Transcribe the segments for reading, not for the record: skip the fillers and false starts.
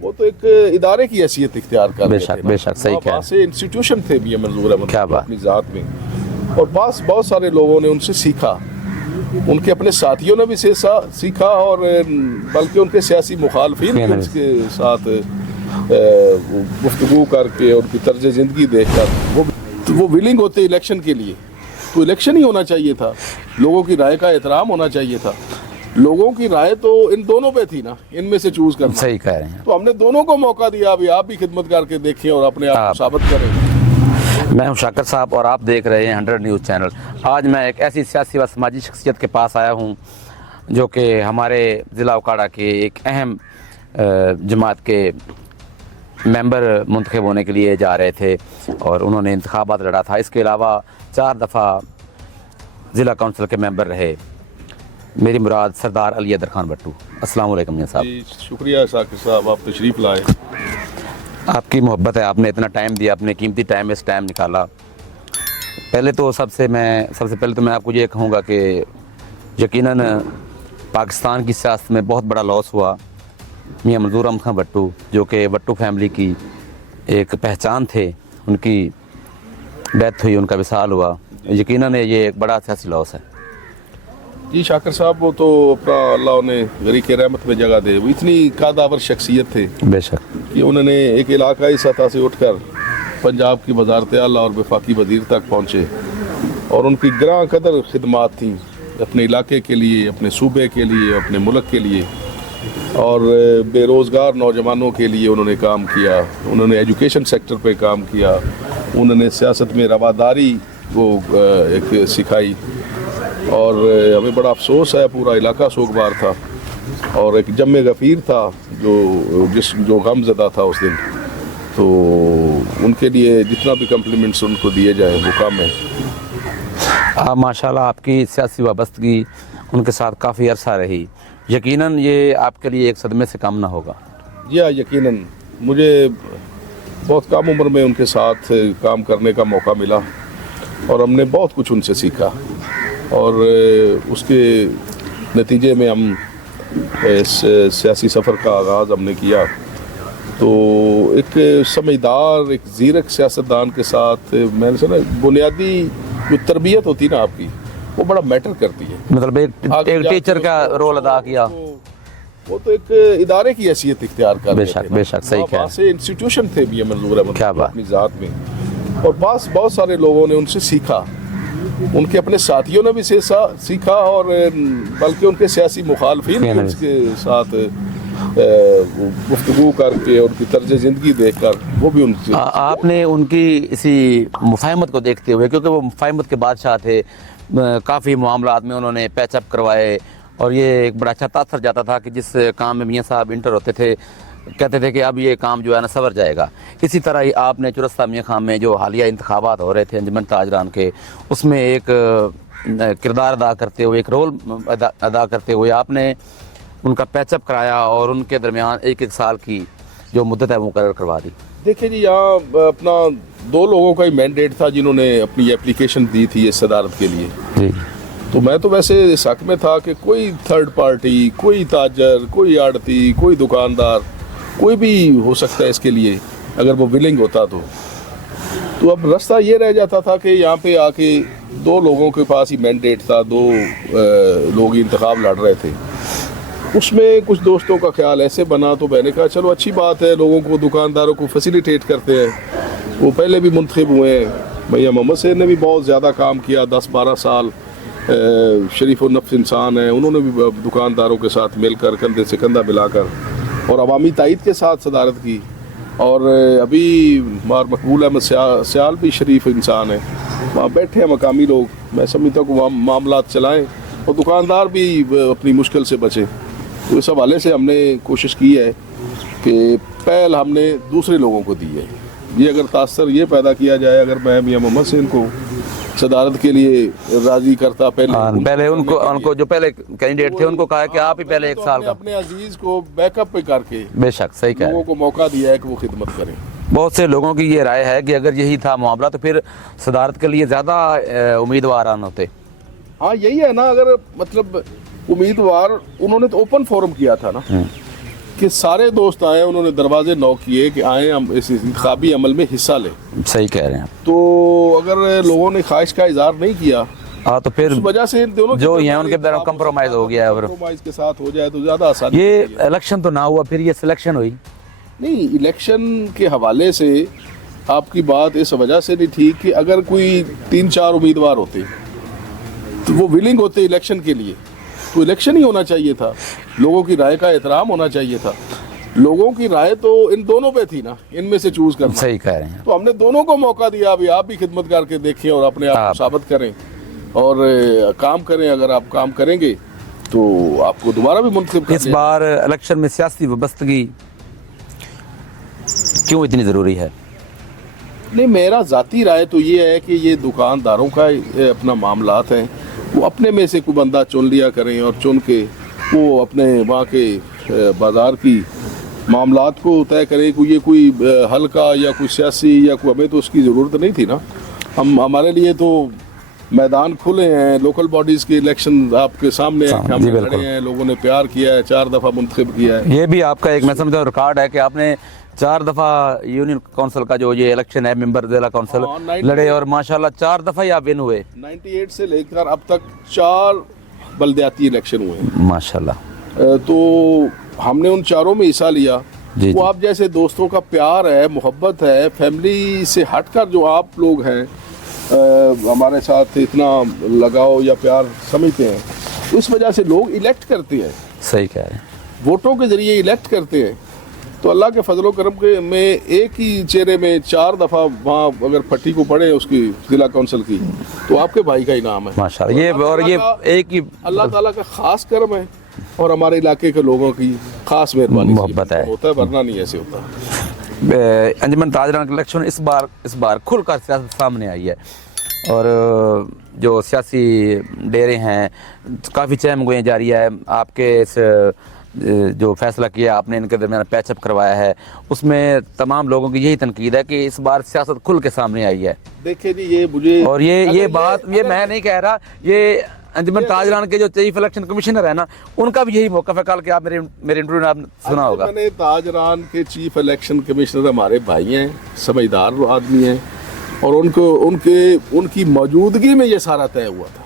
وہ تو ایک ادارے کی حیثیت اختیار کر بے شک بے شک صحیح کہہ وہاں سے انسٹیٹیوشن تھے میاں منظور احمد کیا بات. اپنی ذات میں، اور بہت سارے لوگوں نے ان سے سیکھا، ان کے اپنے ساتھیوں نے بھی سیکھا، اور بلکہ ان کے سیاسی مخالفین بھی ان کے ساتھ گفتگو کر کے ان کی طرز زندگی دیکھ کر وہ ولنگ ہوتے الیکشن کے لیے. تو الیکشن ہی ہونا چاہیے تھا، لوگوں کی رائے کا احترام ہونا چاہیے تھا. لوگوں کی رائے تو ان دونوں پہ تھی نا، ان میں سے چوز کرنا. صحیح کہہ رہے ہیں. تو ہم نے دونوں کو موقع دیا، ابھی آپ بھی خدمت کر کے دیکھیں اور اپنے آپ کو ثابت کریں. میں ہوں شاکر صاحب اور آپ دیکھ رہے ہیں 100 نیوز چینل. آج میں ایک ایسی سیاسی و سماجی شخصیت کے پاس آیا ہوں جو کہ ہمارے ضلع اوکاڑا کے ایک اہم جماعت کے ممبر منتخب ہونے کے لیے جا رہے تھے اور انہوں نے انتخابات لڑا تھا. اس کے علاوہ 4 دفعہ ضلع کونسل کے ممبر رہے. میری مراد سردار علی حیدر خان بٹو. السلام علیکم میاں صاحب. جی شکریہ ثاقب صاحب، آپ تشریف لائے. آپ کی محبت ہے، آپ نے اتنا ٹائم دیا، اپنے قیمتی ٹائم اس ٹائم نکالا. سب سے پہلے تو میں آپ کو یہ کہوں گا کہ یقیناً پاکستان کی سیاست میں بہت بڑا لاس ہوا. میاں منظور احمد خان بٹو جو کہ بٹو فیملی کی ایک پہچان تھے، ان کی ڈیتھ ہوئی، ان کا وصال ہوا. یقیناً یہ ایک بڑا سیاسی لاس ہے. جی شاکر صاحب، وہ تو اپنا اللہ انہیں غریق رحمت میں جگہ دے. وہ اتنی قادآور شخصیت تھے بے شک کہ انہوں نے ایک علاقائی سطح سے اٹھ کر پنجاب کی وزارت اعلیٰ اور وفاقی وزیر تک پہنچے، اور ان کی گراں قدر خدمات تھیں اپنے علاقے کے لیے، اپنے صوبے کے لیے، اپنے ملک کے لیے، اور بے روزگار نوجوانوں کے لیے انہوں نے کام کیا. انہوں نے ایجوکیشن سیکٹر پہ کام کیا، انہوں نے سیاست میں رواداری کو ایک سکھائی، اور ہمیں بڑا افسوس ہے، پورا علاقہ سوگوار تھا اور ایک جم غفیر تھا جو غم زدہ تھا اس دن. تو ان کے لیے جتنا بھی کمپلیمنٹس ان کو دیے جائیں وہ کم ہے. ماشاءاللہ آپ کی سیاسی وابستگی ان کے ساتھ کافی عرصہ رہی. یقیناً یہ آپ کے لیے ایک صدمے سے کم نہ ہوگا. جی ہاں، یقیناً مجھے بہت کم عمر میں ان کے ساتھ کام کرنے کا موقع ملا، اور ہم نے بہت کچھ ان سے سیکھا، اور اس کے نتیجے میں ہم اس سیاسی سفر کا آغاز ہم نے کیا. تو ایک سمجھدار، ایک زیرک سیاستدان کے ساتھ میں نے سنا بنیادی جو تربیت ہوتی ہے نا آپ کی، وہ بڑا میٹر کرتی ہے. مطلب ایک ٹیچر کا رول ادا کیا. وہ تو ایک ادارے کی حیثیت اختیار کر بے شک بے شک صحیح کہہ. وہاں سے انسٹیٹیوشن تھے میاں منظور احمد کیا بات. اپنی ذات میں، اور بہت سارے لوگوں نے ان سے سیکھا. ان کے اپنے ساتھیوں نے بھی سیکھا، اور بلکہ ان کے سیاسی مخالفین بھی ان کے ساتھ گفتگو کر کے، ان کی طرز زندگی دیکھ کر وہ بھی ان سے. آپ نے ان کی اسی مفاہمت کو دیکھتے ہوئے، کیونکہ وہ مفاہمت کے بادشاہ تھے، کافی معاملات میں انہوں نے پیچ اپ کروائے، اور یہ ایک بڑا اچھا تاثر جاتا تھا کہ جس کام میں میاں صاحب انٹر ہوتے تھے کہتے تھے کہ اب یہ کام جو ہے نا سنور جائے گا. اسی طرح ہی آپ نے چرستہ میاں خان میں جو حالیہ انتخابات ہو رہے تھے انجمن تاجران کے، اس میں ایک کردار ادا کرتے ہوئے، ایک رول ادا کرتے ہوئے آپ نے ان کا پیچ اپ کرایا، اور ان کے درمیان 1 سال کی جو مدت ہے وہ مقرر کروا دی. دیکھیں جی، یہاں اپنا 2 لوگوں کا ہی مینڈیٹ تھا جنہوں نے اپنی اپلیکیشن دی تھی اس صدارت کے لیے. جی. تو میں تو ویسے اس حق میں تھا کہ کوئی تھرڈ پارٹی، کوئی تاجر، کوئی آڑتی، کوئی دکاندار، کوئی بھی ہو سکتا ہے اس کے لیے اگر وہ ولنگ ہوتا تو اب رستہ یہ رہ جاتا تھا کہ یہاں پہ آ کے 2 لوگوں کے پاس ہی مینڈیٹ تھا، 2 لوگ ہی انتخاب لڑ رہے تھے. اس میں کچھ دوستوں کا خیال ایسے بنا، تو میں نے کہا چلو اچھی بات ہے، لوگوں کو، دکانداروں کو فیسیلیٹیٹ کرتے ہیں. وہ پہلے بھی منتخب ہوئے ہیں، بھیا محمد سید نے بھی بہت زیادہ کام کیا، 10-12 سال شریف النفس انسان ہیں، انہوں نے بھی دکانداروں کے ساتھ مل کر کندھے سے کندھا ملا کر اور عوامی تائید کے ساتھ صدارت کی. اور ابھی مقبول احمد سیال بھی شریف انسان ہیں، وہاں بیٹھے ہیں مقامی لوگ. میں سمجھتا ہوں کہ وہاں معاملات چلائیں اور دکاندار بھی اپنی مشکل سے بچے. تو اس حوالے سے ہم نے کوشش کی ہے کہ پہل ہم نے دوسرے لوگوں کو دی ہے. یہ اگر تاثر یہ پیدا کیا جائے، اگر میں میاں محمد سے ان کو صدارت کے لیے راضی کرتا، پہلے ان کو جو پہلے کینڈیڈیٹ تھے ان کو کہا کہ آپ ہی پہلے 1 سال کا، اپنے عزیز کو بیک اپ پہ کر کے بے شک صحیح کہا، لوگوں کو موقع دیا ہے کہ وہ خدمت کریں. بہت سے لوگوں کی یہ رائے ہے کہ اگر یہی تھا معاملہ تو پھر صدارت کے لیے زیادہ امیدواران ہوتے. ہاں یہی ہے نا، اگر مطلب امیدوار انہوں نے تو اوپن فورم کیا تھا نا، کہ سارے دوست آئے, انہوں نے دروازے نوک کیے کہ آئیں ہم اس انتخابی عمل میں حصہ لیں. صحیح کہہ رہے ہیں آپ. تو اگر لوگوں نے خواہش کا اظہار نہیں کیا ہاں تو پھر اس وجہ سے ان دونوں جو ہیں ان کے درمیان کمپرومائز ہو گیا ہے. اور کمپرومائز کے ساتھ ہو جائے تو زیادہ آسان. یہ الیکشن تو نہ ہوا, پھر یہ سلیکشن ہوئی. نہیں, الیکشن کے حوالے سے آپ کی بات اس وجہ سے نہیں ٹھیک کہ اگر کوئی 3-4 امیدوار ہوتے تو وہ ولنگ ہوتے الیکشن کے لیے تو الیکشن ہی ہونا چاہیے تھا. لوگوں کی رائے کا احترام ہونا چاہیے تھا. لوگوں کی رائے تو ان دونوں پہ تھی نا, ان میں سے چوز کرنا. صحیح کہہ رہے ہیں. تو ہم نے دونوں کو موقع دیا, ابھی آپ بھی خدمت کر کے دیکھیں اور اپنے آپ کو ثابت کریں اور کام کریں. اگر آپ کام کریں گے تو آپ کو دوبارہ بھی منتخب کر اس بار الیکشن میں سیاسی وابستگی کیوں اتنی ضروری ہے؟ نہیں, میرا ذاتی رائے تو یہ ہے کہ یہ دکانداروں کا اپنا معاملات ہیں, وہ اپنے میں سے کوئی بندہ چن لیا کریں اور چن کے وہ اپنے وہاں کے بازار کی معاملات کو طے کریں. یہ کوئی حلقہ یا کوئی سیاسی یا کوئی, ہمیں تو اس کی ضرورت نہیں تھی نا. ہمارے لیے تو میدان کھلے ہیں, لوکل باڈیز کے الیکشن آپ کے سامنے ہیں, ہم کھڑے ہیں, لوگوں نے پیار کیا ہے, 4 دفعہ منتخب کیا ہے. یہ بھی آپ کا ایک میں سمجھتا ہوں ریکارڈ ہے کہ آپ نے 4 دفعہ یونین کونسل کا جو یہ الیکشن ہے ممبر ضلع کونسل لڑے اور ماشاءاللہ 4 دفعہ ہی آپ ون ہوئے. 98 سے لے کر اب تک 4 بلدیاتی الیکشن ہوئے ہیں ماشاءاللہ. تو ہم نے ان 4 میں حصہ لیا. جی وہ آپ جیسے دوستوں کا پیار ہے, محبت ہے, فیملی سے ہٹ کر جو آپ لوگ ہیں ہمارے ساتھ اتنا لگاؤ یا پیار سمجھتے ہیں, اس وجہ سے لوگ الیکٹ کرتے ہیں. صحیح کہہ رہے ہیں. ووٹوں کے ذریعے الیکٹ کرتے ہیں. تو اللہ کے فضل و کرم کے میں ایک ہی چہرے میں 4 دفعہ وہاں اگر پٹی کو پڑھے اس کی ضلع کونسل کی تو آپ کے بھائی کا انعام ہے ماشاءاللہ. یہ اور یہ ایک ہی اللہ تعالیٰ کا خاص کرم ہے اور ہمارے علاقے کے لوگوں کی خاص مہربانی محبت ہے. ہوتا ہے, ورنہ نہیں ایسے ہوتا. انجمن تاجران کا الیکشن اس بار کھل کر سیاست سامنے آئی ہے اور جو سیاسی ڈیرے ہیں کافی چہم گوئیں جاری ہے. آپ کے اس جو فیصلہ کیا آپ نے ان کے درمیان پیچ اپ کروایا ہے, اس میں تمام لوگوں کی یہی تنقید ہے کہ اس بار سیاست کھل کے سامنے آئی ہے. دیکھیں جی, یہ مجھے اور یہ بات یہ میں نہیں کہہ رہا, یہ انجمن تاجران کے جو چیف الیکشن کمشنر ہے نا, ان کا بھی یہی موقف ہے. کل کے آپ میرے انٹرویو میں آپ نے سنا ہوگا. میں نے تاجران کے چیف الیکشن کمشنر ہمارے بھائی ہیں, سمجھدار آدمی ہیں, اور ان کی موجودگی میں یہ سارا طے ہوا تھا.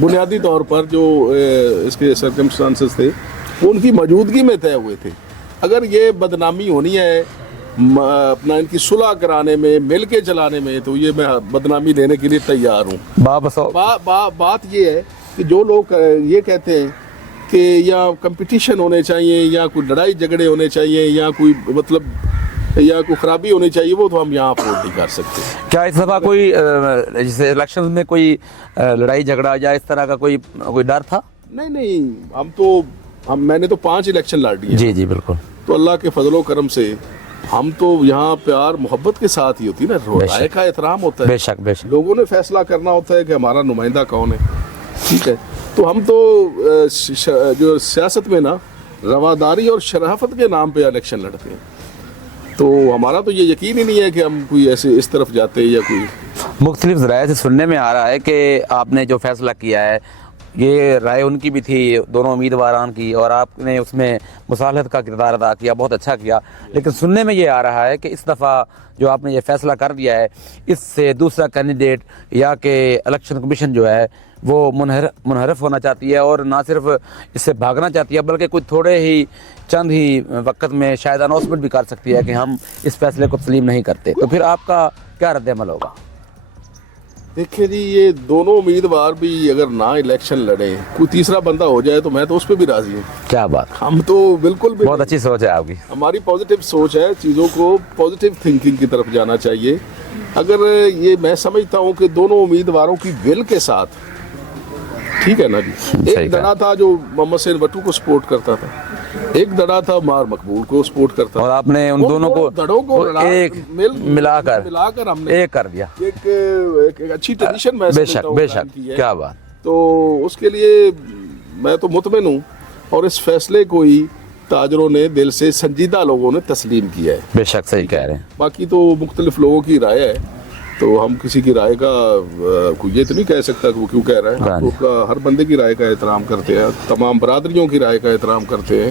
بنیادی طور پر جو اس کے سرکمسٹانسز تھے وہ ان کی موجودگی میں طے ہوئے تھے. اگر یہ بدنامی ہونی ہے اپنا ان کی صلح کرانے میں, مل کے چلانے میں, تو یہ میں بدنامی لینے کے لیے تیار ہوں. بات یہ ہے کہ جو لوگ یہ کہتے ہیں کہ یا کمپٹیشن ہونے چاہیے یا کوئی لڑائی جھگڑے ہونے چاہیے یا کوئی مطلب یا کوئی خرابی ہونی چاہیے, وہ تو ہم یہاں افورڈ نہیں کر سکتے. کیا اس دفعہ کوئی جیسے الیکشن میں کوئی لڑائی جھگڑا یا اس طرح کا کوئی ڈر تھا؟ نہیں, میں نے تو 5 الیکشن لڑ لیے. جی جی بالکل. تو اللہ کے فضل و کرم سے ہم تو یہاں پیار محبت کے ساتھ ہی ہوتی نا, رائے کا احترام ہوتا ہے. بے شک بے شک. لوگوں نے فیصلہ کرنا ہوتا ہے کہ ہمارا نمائندہ کون ہے. ٹھیک ہے, تو ہم تو جو سیاست میں نا رواداری اور شرافت کے نام پہ الیکشن لڑتے ہیں. تو ہمارا تو یہ یقین ہی نہیں ہے کہ ہم کوئی ایسے اس طرف جاتے یا کوئی. مختلف ذرائع سے سننے میں آ رہا ہے کہ آپ نے جو فیصلہ کیا ہے یہ رائے ان کی بھی تھی, دونوں امیدواران کی, اور آپ نے اس میں مصالحت کا کردار ادا کیا, بہت اچھا کیا. لیکن سننے میں یہ آ رہا ہے کہ اس دفعہ جو آپ نے یہ فیصلہ کر دیا ہے, اس سے دوسرا کینڈیڈیٹ یا کہ الیکشن کمیشن جو ہے وہ منحرف ہونا چاہتی ہے, اور نہ صرف اس سے بھاگنا چاہتی ہے بلکہ کوئی تھوڑے ہی چند ہی وقت میں شاید اناؤنسمنٹ بھی کر سکتی ہے کہ ہم اس فیصلے کو تسلیم نہیں کرتے. تو پھر آپ کا کیا رد عمل ہوگا؟ دیکھیں جی, یہ دونوں امیدوار بھی اگر نہ الیکشن لڑیں, کوئی تیسرا بندہ ہو جائے تو میں تو اس پہ بھی راضی ہوں. کیا بات, ہم تو بالکل بھی بہت اچھی سوچ ہے آپ کی. ہماری پازیٹیو سوچ ہے, چیزوں کو پازیٹیو تھنکنگ کی طرف جانا چاہیے. اگر یہ میں سمجھتا ہوں کہ دونوں امیدواروں کی ول کے ساتھ, ٹھیک ہے نا جی, ایک دڑا تھا جو محمد سین وٹو کو سپورٹ کرتا تھا, ایک دڑا تھا مار مقبول کو سپورٹ کرتا, اور آپ نے ان دونوں کو دڑوں کو ایک ملا کر ہم نے ایک کر دیا. ایک اچھی ٹریڈیشن میں بے شک بے شک. کیا بات. تو اس کے لیے میں تو مطمئن ہوں, اور اس فیصلے کو ہی تاجروں نے دل سے سنجیدہ لوگوں نے تسلیم کیا ہے. بے شک صحیح کہہ رہے ہیں. باقی تو مختلف لوگوں کی رائے ہے, تو ہم کسی کی رائے کا کوئی یہ تو نہیں کہہ سکتا کہ وہ کیوں کہہ رہا ہے. ہر بندے کی رائے کا احترام کرتے ہیں, تمام برادریوں کی رائے کا احترام کرتے ہیں,